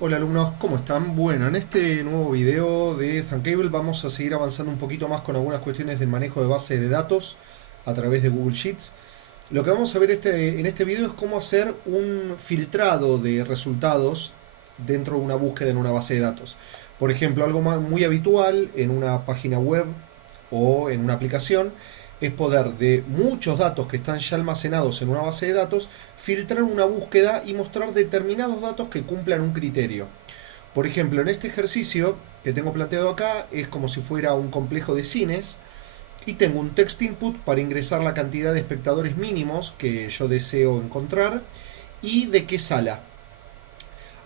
Hola alumnos, ¿cómo están? Bueno, en este nuevo video de Thuncable vamos a seguir avanzando un poquito más con algunas cuestiones del manejo de bases de datos a través de Google Sheets. Lo que vamos a ver en este video es cómo hacer un filtrado de resultados dentro de una búsqueda en una base de datos. Por ejemplo, algo muy habitual en una página web o en una aplicación es poder de muchos datos que están ya almacenados en una base de datos, filtrar una búsqueda y mostrar determinados datos que cumplan un criterio. Por ejemplo, en este ejercicio que tengo planteado acá es como si fuera un complejo de cines y tengo un text input para ingresar la cantidad de espectadores mínimos que yo deseo encontrar y de qué sala.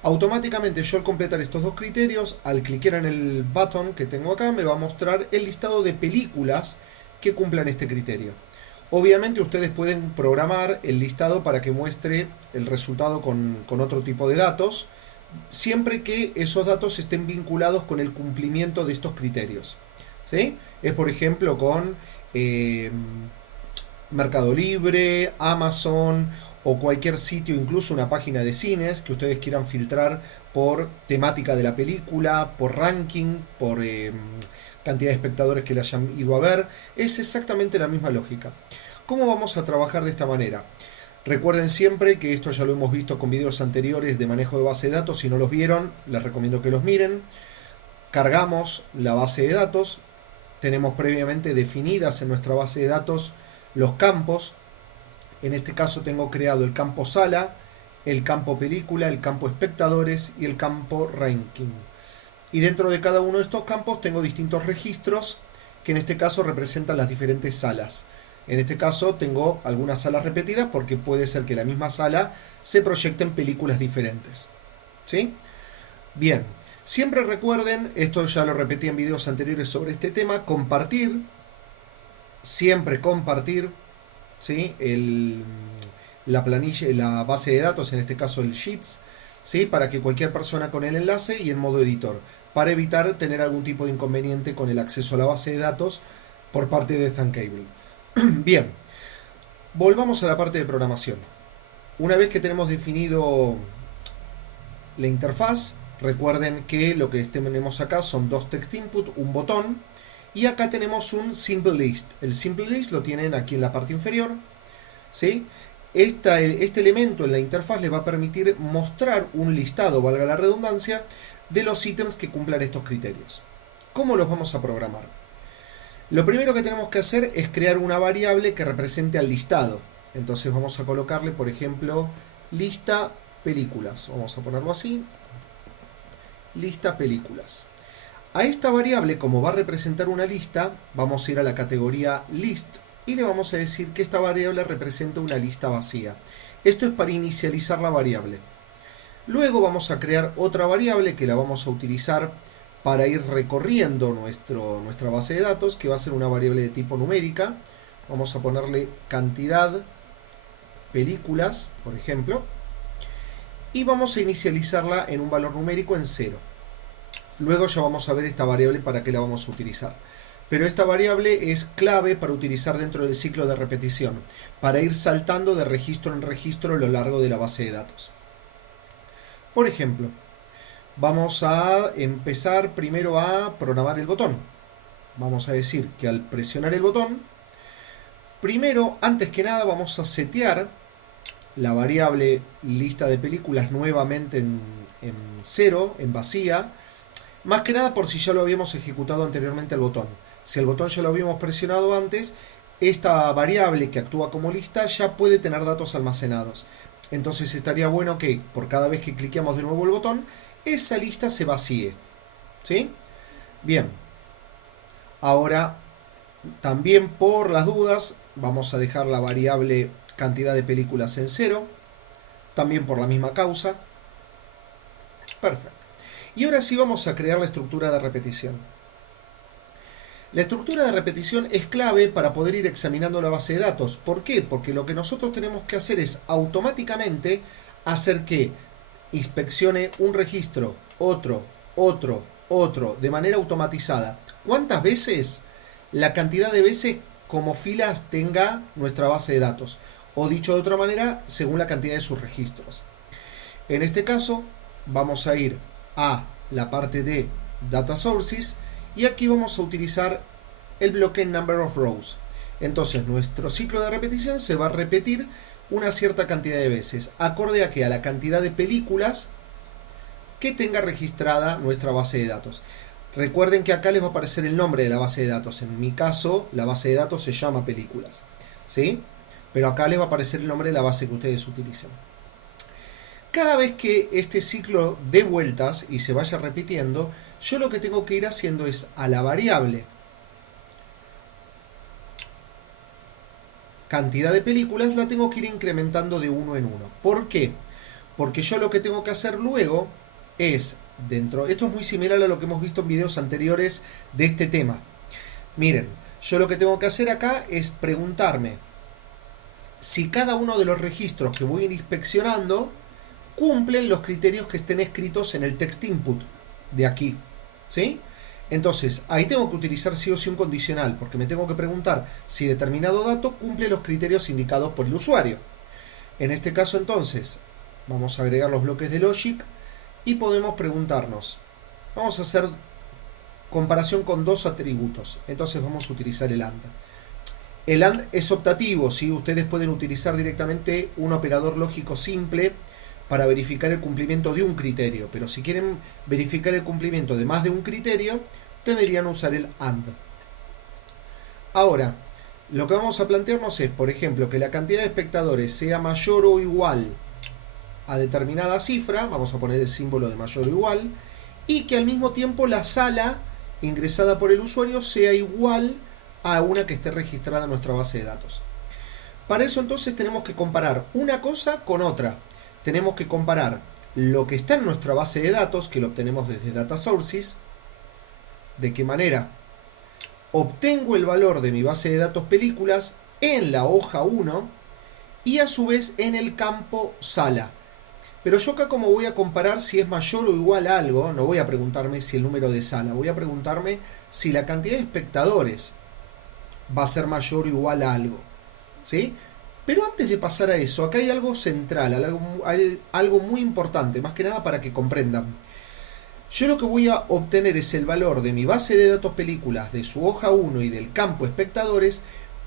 Automáticamente yo al completar estos dos criterios, al clicar en el button que tengo acá, me va a mostrar el listado de películas que cumplan este criterio. Obviamente ustedes pueden programar el listado para que muestre el resultado con otro tipo de datos, siempre que esos datos estén vinculados con el cumplimiento de estos criterios. ¿Sí? Es por ejemplo con Mercado Libre, Amazon o cualquier sitio, incluso una página de cines que ustedes quieran filtrar por temática de la película, por ranking, por cantidad de espectadores que la hayan ido a ver. Es exactamente la misma lógica. ¿Cómo vamos a trabajar de esta manera? Recuerden siempre que esto ya lo hemos visto con videos anteriores de manejo de base de datos. Si no los vieron, les recomiendo que los miren. Cargamos la base de datos. Tenemos previamente definidas en nuestra base de datos los campos. En este caso tengo creado el campo sala, el campo película, el campo espectadores y el campo ranking. Y dentro de cada uno de estos campos tengo distintos registros que en este caso representan las diferentes salas. En este caso tengo algunas salas repetidas porque puede ser que la misma sala se proyecte en películas diferentes. ¿Sí? Bien, siempre recuerden, esto ya lo repetí en videos anteriores sobre este tema, compartir, siempre compartir, ¿sí? La planilla, la base de datos, en este caso el Sheets, ¿sí? Para que cualquier persona con el enlace y en modo editor, para evitar tener algún tipo de inconveniente con el acceso a la base de datos por parte de Thuncable. Bien, volvamos a la parte de programación. Una vez que tenemos definido la interfaz, recuerden que lo que tenemos acá son dos text input, un botón, y acá tenemos un simple list. El simple list lo tienen aquí en la parte inferior, ¿sí? Este elemento en la interfaz les va a permitir mostrar un listado, valga la redundancia, de los ítems que cumplan estos criterios. ¿Cómo los vamos a programar? Lo primero que tenemos que hacer es crear una variable que represente al listado. Entonces vamos a colocarle, por ejemplo, lista películas. Vamos a ponerlo así. Lista películas. A esta variable, como va a representar una lista, vamos a ir a la categoría list y le vamos a decir que esta variable representa una lista vacía. Esto es para inicializar la variable. Luego vamos a crear otra variable que la vamos a utilizar para ir recorriendo nuestra base de datos, que va a ser una variable de tipo numérica. Vamos a ponerle cantidad películas, por ejemplo, y vamos a inicializarla en un valor numérico en 0. Luego ya vamos a ver esta variable para qué la vamos a utilizar. Pero esta variable es clave para utilizar dentro del ciclo de repetición, para ir saltando de registro en registro a lo largo de la base de datos. Por ejemplo, vamos a empezar primero a programar el botón. Vamos a decir que al presionar el botón, primero, antes que nada, vamos a setear la variable lista de películas nuevamente en 0, en vacía, más que nada por si ya lo habíamos ejecutado anteriormente el botón. Si el botón ya lo habíamos presionado antes, esta variable que actúa como lista ya puede tener datos almacenados. Entonces estaría bueno que por cada vez que cliqueamos de nuevo el botón, esa lista se vacíe. ¿Sí? Bien. Ahora, también por las dudas, vamos a dejar la variable cantidad de películas en 0. También por la misma causa. Perfecto. Y ahora sí vamos a crear la estructura de repetición. La estructura de repetición es clave para poder ir examinando la base de datos. ¿Por qué? Porque lo que nosotros tenemos que hacer es automáticamente hacer que inspeccione un registro, otro, de manera automatizada. ¿Cuántas veces? La cantidad de veces como filas tenga nuestra base de datos. O dicho de otra manera, según la cantidad de sus registros. En este caso, vamos a ir a la parte de Data Sources y aquí vamos a utilizar el bloque Number of Rows. Entonces nuestro ciclo de repetición se va a repetir una cierta cantidad de veces, acorde a que a la cantidad de películas que tenga registrada nuestra base de datos. Recuerden que acá les va a aparecer el nombre de la base de datos. En mi caso, la base de datos se llama películas, ¿sí? Pero acá les va a aparecer el nombre de la base que ustedes utilizan. Cada vez que este ciclo dé vueltas y se vaya repitiendo, yo lo que tengo que ir haciendo es a la variable cantidad de películas, la tengo que ir incrementando de uno en uno. ¿Por qué? Porque yo lo que tengo que hacer luego es, esto es muy similar a lo que hemos visto en videos anteriores de este tema. Miren, yo lo que tengo que hacer acá es preguntarme si cada uno de los registros que voy a ir inspeccionando cumplen los criterios que estén escritos en el text input de aquí, ¿sí? Entonces, ahí tengo que utilizar sí o sí un condicional, porque me tengo que preguntar si determinado dato cumple los criterios indicados por el usuario. En este caso, entonces, vamos a agregar los bloques de logic y podemos preguntarnos. Vamos a hacer comparación con dos atributos. Entonces vamos a utilizar el AND. El AND es optativo, ¿sí? Ustedes pueden utilizar directamente un operador lógico simple para verificar el cumplimiento de un criterio, pero si quieren verificar el cumplimiento de más de un criterio, deberían usar el AND. Ahora, lo que vamos a plantearnos es, por ejemplo, que la cantidad de espectadores sea mayor o igual a determinada cifra, vamos a poner el símbolo de mayor o igual, y que al mismo tiempo la sala ingresada por el usuario sea igual a una que esté registrada en nuestra base de datos. Para eso entonces tenemos que comparar una cosa con otra. Tenemos que comparar lo que está en nuestra base de datos, que lo obtenemos desde Data Sources, de qué manera obtengo el valor de mi base de datos películas en la hoja 1 y a su vez en el campo sala. Pero yo acá como voy a comparar si es mayor o igual a algo, no voy a preguntarme si el número de sala, voy a preguntarme si la cantidad de espectadores va a ser mayor o igual a algo, ¿sí? Pero antes de pasar a eso, acá hay algo central, algo muy importante, más que nada para que comprendan. Yo lo que voy a obtener es el valor de mi base de datos películas, de su hoja 1 y del campo espectadores,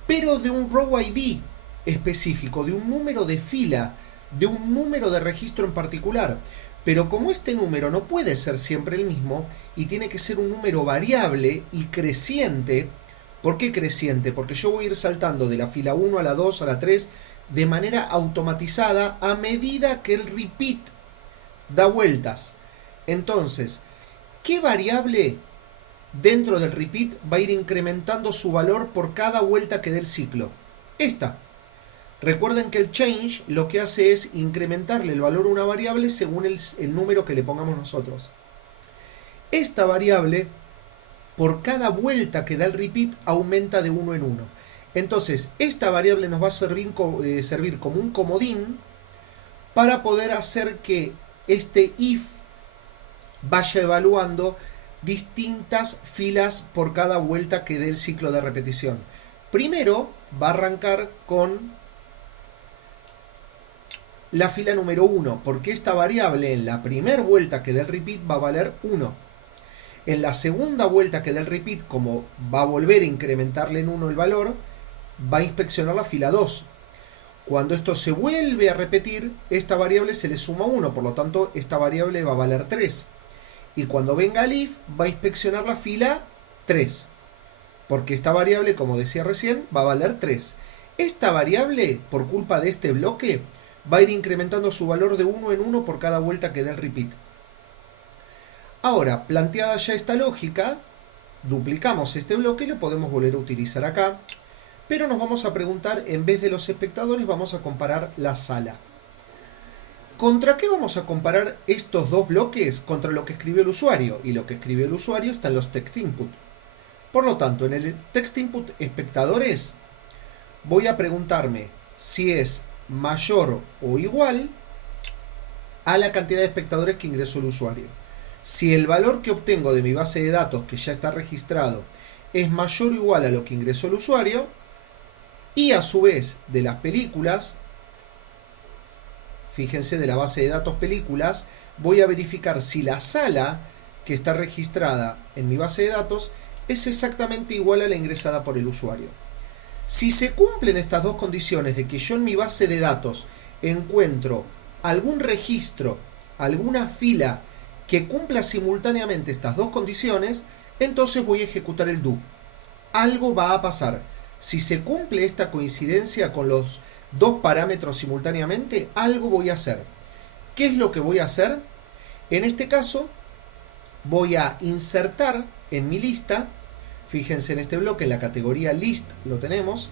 pero de un row ID específico, de un número de fila, de un número de registro en particular. Pero como este número no puede ser siempre el mismo y tiene que ser un número variable y creciente. ¿Por qué creciente? Porque yo voy a ir saltando de la fila 1 a la 2 a la 3 de manera automatizada a medida que el repeat da vueltas. Entonces, ¿qué variable dentro del repeat va a ir incrementando su valor por cada vuelta que dé el ciclo? Esta. Recuerden que el change lo que hace es incrementarle el valor a una variable según el número que le pongamos nosotros. Esta variable, por cada vuelta que da el repeat, aumenta de uno en uno. Entonces, esta variable nos va a servir como un comodín para poder hacer que este if vaya evaluando distintas filas por cada vuelta que dé el ciclo de repetición. Primero va a arrancar con la fila número 1, porque esta variable en la primera vuelta que dé el repeat va a valer 1. En la segunda vuelta que dé el repeat, como va a volver a incrementarle en 1 el valor, va a inspeccionar la fila 2. Cuando esto se vuelve a repetir, esta variable se le suma 1, por lo tanto esta variable va a valer 3. Y cuando venga el if, va a inspeccionar la fila 3, porque esta variable, como decía recién, va a valer 3. Esta variable, por culpa de este bloque, va a ir incrementando su valor de 1 en 1 por cada vuelta que dé el repeat. Ahora, planteada ya esta lógica, duplicamos este bloque y lo podemos volver a utilizar acá, pero nos vamos a preguntar, en vez de los espectadores, vamos a comparar la sala. ¿Contra qué vamos a comparar estos dos bloques? Contra lo que escribió el usuario, y lo que escribió el usuario está en los text input. Por lo tanto, en el text input espectadores, voy a preguntarme si es mayor o igual a la cantidad de espectadores que ingresó el usuario. Si el valor que obtengo de mi base de datos, que ya está registrado, es mayor o igual a lo que ingresó el usuario, y a su vez de las películas, fíjense, de la base de datos películas, voy a verificar si la sala que está registrada en mi base de datos es exactamente igual a la ingresada por el usuario. Si se cumplen estas dos condiciones de que yo en mi base de datos encuentro algún registro, alguna fila que cumpla simultáneamente estas dos condiciones, entonces voy a ejecutar el do. Algo va a pasar. Si se cumple esta coincidencia con los dos parámetros simultáneamente, algo voy a hacer. ¿Qué es lo que voy a hacer? En este caso, voy a insertar en mi lista, fíjense en este bloque, en la categoría list lo tenemos,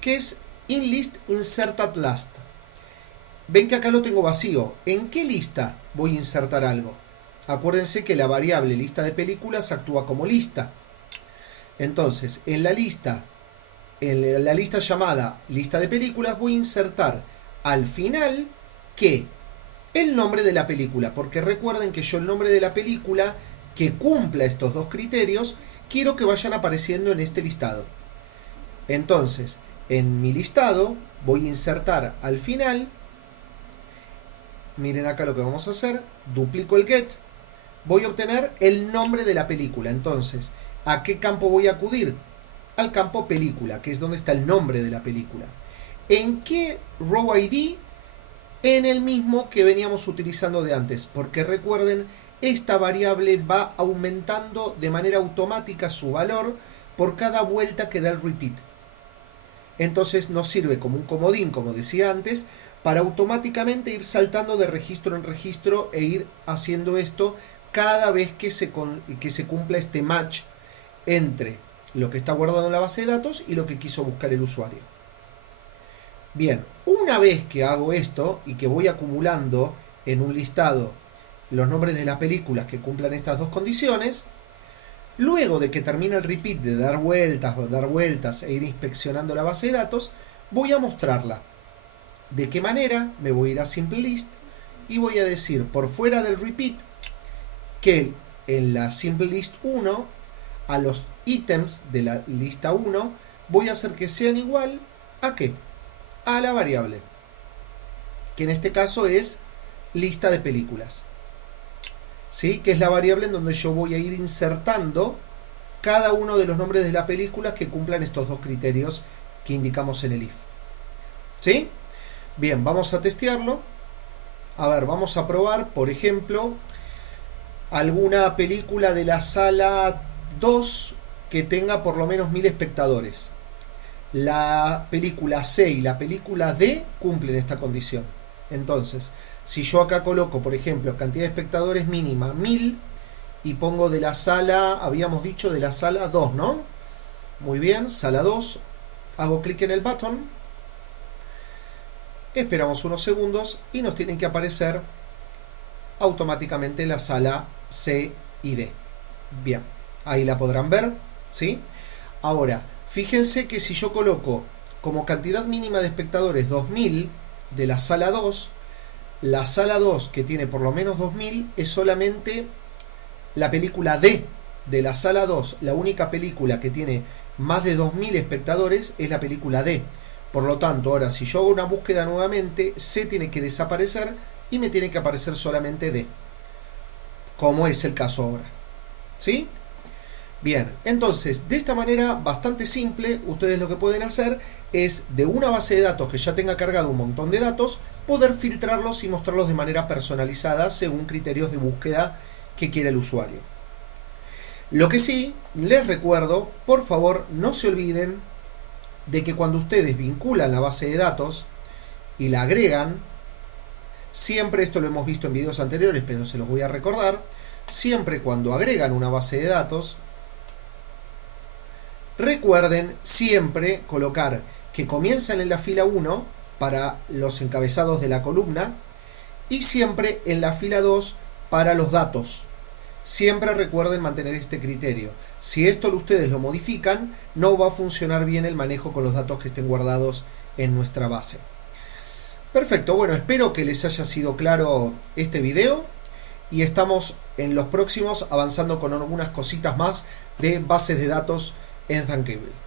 que es inList insert at last. Ven que acá lo tengo vacío. ¿En qué lista voy a insertar algo? Acuérdense que la variable lista de películas actúa como lista. Entonces, en la lista llamada lista de películas, voy a insertar al final que el nombre de la película, porque recuerden que yo el nombre de la película que cumpla estos dos criterios quiero que vayan apareciendo en este listado. Entonces, en mi listado voy a insertar al final, miren acá lo que vamos a hacer, duplico el get, voy a obtener el nombre de la película. Entonces, ¿a qué campo voy a acudir? Al campo película, que es donde está el nombre de la película. ¿En qué row ID? En el mismo que veníamos utilizando de antes, porque recuerden, esta variable va aumentando de manera automática su valor por cada vuelta que da el repeat. Entonces nos sirve como un comodín, como decía antes, para automáticamente ir saltando de registro en registro e ir haciendo esto cada vez que se cumpla este match entre lo que está guardado en la base de datos y lo que quiso buscar el usuario. Bien, una vez que hago esto y que voy acumulando en un listado los nombres de las películas que cumplan estas dos condiciones, luego de que termine el repeat de dar vueltas e ir inspeccionando la base de datos, voy a mostrarla. ¿De qué manera? Me voy a ir a simple list y voy a decir por fuera del repeat que en la simple list 1 a los ítems de la lista 1 voy a hacer que sean igual a ¿qué? A la variable, que en este caso es lista de películas, ¿sí? Que es la variable en donde yo voy a ir insertando cada uno de los nombres de las películas que cumplan estos dos criterios que indicamos en el if. ¿Sí? Bien, vamos a testearlo. A ver, vamos a probar, por ejemplo, alguna película de la sala 2 que tenga por lo menos 1000 espectadores. La película C y la película D cumplen esta condición. Entonces, si yo acá coloco, por ejemplo, cantidad de espectadores mínima 1000 y pongo de la sala, habíamos dicho de la sala 2, ¿no? Muy bien, sala 2, hago clic en el botón, esperamos unos segundos y nos tienen que aparecer automáticamente la sala C y D. Bien, ahí la podrán ver, ¿sí? Ahora, fíjense que si yo coloco como cantidad mínima de espectadores 2000 de la sala 2 que tiene por lo menos 2000 es solamente la película D de la sala 2. La única película que tiene más de 2000 espectadores es la película D. Por lo tanto, ahora si yo hago una búsqueda nuevamente, C tiene que desaparecer y me tiene que aparecer solamente D, como es el caso ahora. ¿Sí? Bien, entonces, de esta manera bastante simple, ustedes lo que pueden hacer es de una base de datos que ya tenga cargado un montón de datos, poder filtrarlos y mostrarlos de manera personalizada según criterios de búsqueda que quiera el usuario. Lo que sí, les recuerdo, por favor, no se olviden de que cuando ustedes vinculan la base de datos y la agregan, siempre, esto lo hemos visto en videos anteriores, pero se los voy a recordar, siempre cuando agregan una base de datos, recuerden siempre colocar que comienzan en la fila 1 para los encabezados de la columna y siempre en la fila 2 para los datos. Siempre recuerden mantener este criterio. Si esto ustedes lo modifican, no va a funcionar bien el manejo con los datos que estén guardados en nuestra base. Perfecto, bueno, espero que les haya sido claro este video y estamos en los próximos avanzando con algunas cositas más de bases de datos en Thunkable.